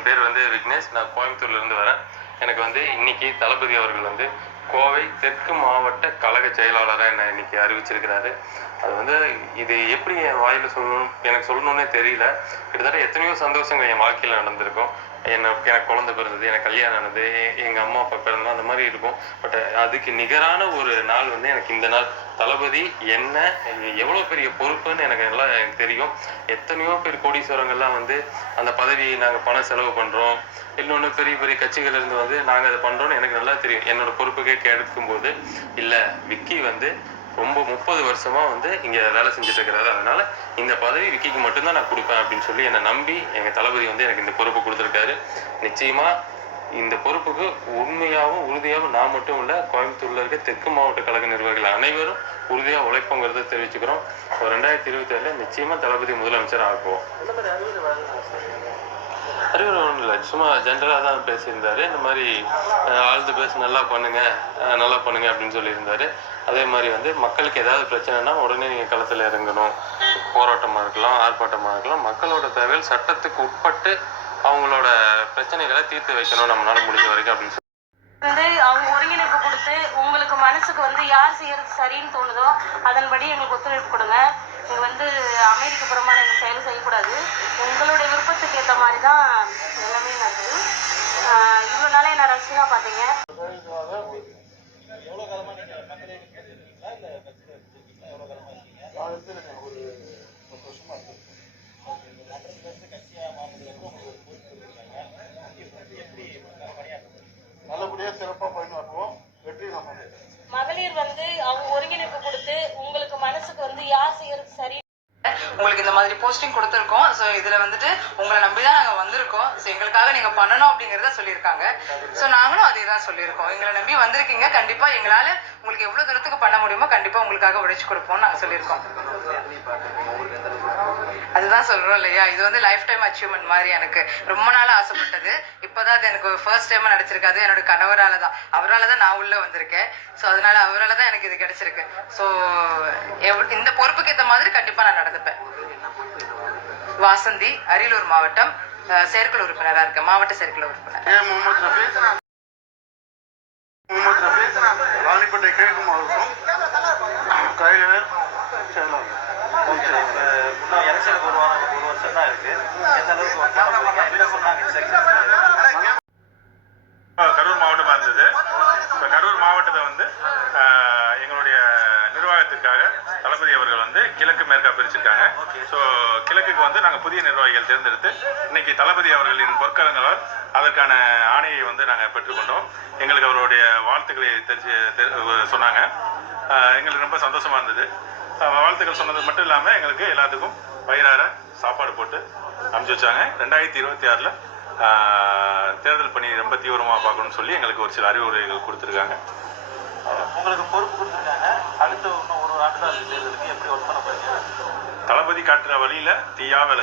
என் பேர் வந்து விக்னேஷ். நான் கோயம்புத்தூர்லேருந்து வரேன். எனக்கு வந்து இன்னைக்கு தளபதி அவர்கள் வந்து கோவை தெற்கு மாவட்ட கழக செயலாளராக என்னை இன்னைக்கு அறிவிச்சிருக்கிறாரு. அது வந்து இது எப்படி என் வாயில் எனக்கு சொல்லணுன்னே தெரியல. கிட்டத்தட்ட எத்தனையோ சந்தோஷங்கள் என் வாழ்க்கையில் நடந்திருக்கும். எனக்கு குழந்தை பிறந்தது, எனக்கு கல்யாணம் ஆனது, எங்கள் அம்மா அப்பா பிறந்தது, அந்த மாதிரி இருக்கும். பட் அதுக்கு நிகரான ஒரு நாள் வந்து எனக்கு இந்த நாள். தளபதி என்ன எவ்வளோ பெரிய பொறுப்புன்னு எனக்கு எல்லாம் எனக்கு தெரியும். எத்தனையோ பேர் கோடீஸ்வரங்கள்லாம் வந்து அந்த பதவியை நாங்கள் பணம் செலவு பண்ணுறோம், இன்னொன்று பெரிய பெரிய கட்சிகள் இருந்து வந்து நாங்கள் அதை பண்ணுறோன்னு எனக்கு நல்லா தெரியும். என்னோட பொறுப்புக்கே எடுக்கும்போது இல்லை, விக்கி வந்து ரொம்ப 30 வருஷமா வந்து இங்கே வேலை செஞ்சுட்டு இருக்கிறாரு. அதனால இந்த பதவி விக்கிக்கு மட்டும்தான் நான் கொடுப்பேன் அப்படின்னு சொல்லி என்னை நம்பி எங்கள் தளபதி வந்து எனக்கு இந்த பொறுப்பு கொடுத்துருக்காரு. நிச்சயமா இந்த பொறுப்புக்கு உண்மையாகவும் உறுதியாகவும் நான் மட்டும் இல்லை, கோயம்புத்தூர்ல இருக்க தெற்கு மாவட்ட கழக நிர்வாகிகள் அனைவரும் உறுதியாக உழைப்போங்கிறத தெரிவிச்சுக்கிறோம். 2027 நிச்சயமா தளபதி முதலமைச்சர் ஆக்குவோம். அறிவுரை ஒன்றும் இல்லை, சும்மா ஜென்ரலாக தான் பேசியிருந்தாரு. இந்த மாதிரி ஆல் தி பெஸ்ட், நல்லா பண்ணுங்க அப்படின்னு சொல்லியிருந்தாரு. அதே மாதிரி வந்து மக்களுக்கு ஏதாவது பிரச்சனைனா உடனே நீங்கள் களத்தில் இறங்கணும். போராட்டமாக இருக்கலாம், ஆர்ப்பாட்டமாக இருக்கலாம். மக்களோட தேவைகள் சட்டத்துக்கு உட்பட்டு அவங்களோட பிரச்சனைகளை தீர்த்து வைக்கணும் நம்மளால முடிஞ்ச வரைக்கும் அப்படின்னு சொல்லி வந்து அவங்க ஒருங்கிணைப்பு கொடுத்து உங்களுக்கு மனசுக்கு வந்து யார் செய்யறது சரின்னு தோணுதோ அதன்படி எங்களுக்கு ஒத்துழைப்பு கொடுங்க. நீங்கள் வந்து அமெரிக்க புறமான எங்கள் செயல் செய்யக்கூடாது. உங்களுடைய விருப்பத்துக்கு ஏற்ற மாதிரி தான் எல்லாமே நடக்குது. இவ்வளோ நாளே நான் ரசிகா பார்த்தீங்க. நல்லபடியாக சிறப்பாக பயன்படுத்துவோம். வெற்றி நம்ம. மகளிர் வந்து அவங்க ஒருங்கிணைப்பு கொடுத்து உங்களுக்கு மனசுக்கு வந்து யார் செய்யறது சரி. உங்களுக்கு இந்த மாதிரி போஸ்டிங் கொடுத்துருக்கோம். ஸோ இதில் வந்துட்டு உங்களை நம்பி தான் நாங்கள் வந்திருக்கோம். ஸோ எங்களுக்காக நீங்கள் பண்ணணும் அப்படிங்கிறத சொல்லியிருக்காங்க. ஸோ நாங்களும் அதே தான் சொல்லியிருக்கோம். எங்களை நம்பி வந்திருக்கீங்க, கண்டிப்பாக எங்களால் உங்களுக்கு எவ்வளோ தூரத்துக்கு பண்ண முடியுமோ கண்டிப்பாக உங்களுக்காக உழைச்சி கொடுப்போம்னு நாங்கள் சொல்லியிருக்கோம். அதுதான் சொல்கிறோம் இல்லையா, இது வந்து லைஃப் டைம் அச்சீவ்மெண்ட் மாதிரி. எனக்கு ரொம்ப நாளாக ஆசைப்பட்டது. இப்போ தான் அது எனக்கு ஃபர்ஸ்ட் டைமாக நடிச்சிருக்காது. என்னோட கணவரால் தான், அவரால் தான் நான் உள்ளே வந்திருக்கேன். ஸோ அதனால அவரால் தான் எனக்கு இது கிடைச்சிருக்கு. ஸோ இந்த பொறுப்புக்கு ஏற்ற மாதிரி கண்டிப்பாக நான் நடந்துப்பேன். வாசந்தி, அரியலூர் மாவட்டம் செயற்குழு உறுப்பினராக இருக்கேன், மாவட்ட செயற்குழு உறுப்பினர். ராணிப்பேட்டை கிழக்கு மாவட்டம் கழக செயலாளர். எலெக்ஷனுக்கு ஒரு வருஷம் தான் இருக்கு. எந்த அளவுக்கு கரூர் மாவட்டமாக இருந்தது. இப்போ கரூர் மாவட்டத்தை வந்து எங்களுடைய நிர்வாகத்திற்காக தளபதி அவர்கள் வந்து கிழக்கு மேற்கா பிரிச்சிருக்காங்க. ஸோ கிழக்குக்கு வந்து நாங்கள் புதிய நிர்வாகிகள் தேர்ந்தெடுத்து இன்னைக்கு தளபதி அவர்களின் பொற்கரங்களால் அதற்கான ஆணையை வந்து நாங்கள் பெற்றுக்கொண்டோம். எங்களுக்கு அவருடைய வாழ்த்துக்களை சொன்னாங்க. எங்களுக்கு ரொம்ப சந்தோஷமா இருந்தது. வாழ்த்துக்கள் சொன்னது மட்டும் இல்லாமல் எங்களுக்கு எல்லாத்துக்கும் வயிறார சாப்பாடு போட்டு அனுப்பிச்சி வச்சாங்க. 2026 தேர்தல் பணி ரொம்ப தீவிரமாக பார்க்கணும்னு சொல்லி எங்களுக்கு ஒரு சில அறிவுரைகள் கொடுத்துருக்காங்க. உங்களுக்கு பொறுப்பு கொடுத்துருக்காங்க. அடுத்த இன்னும் ஒரு ஆண்டு தேர்தலுக்கு எப்படி ஒர்க் பண்ண போறீங்க? தளபதி காட்டுற வழியில தீயா வேலை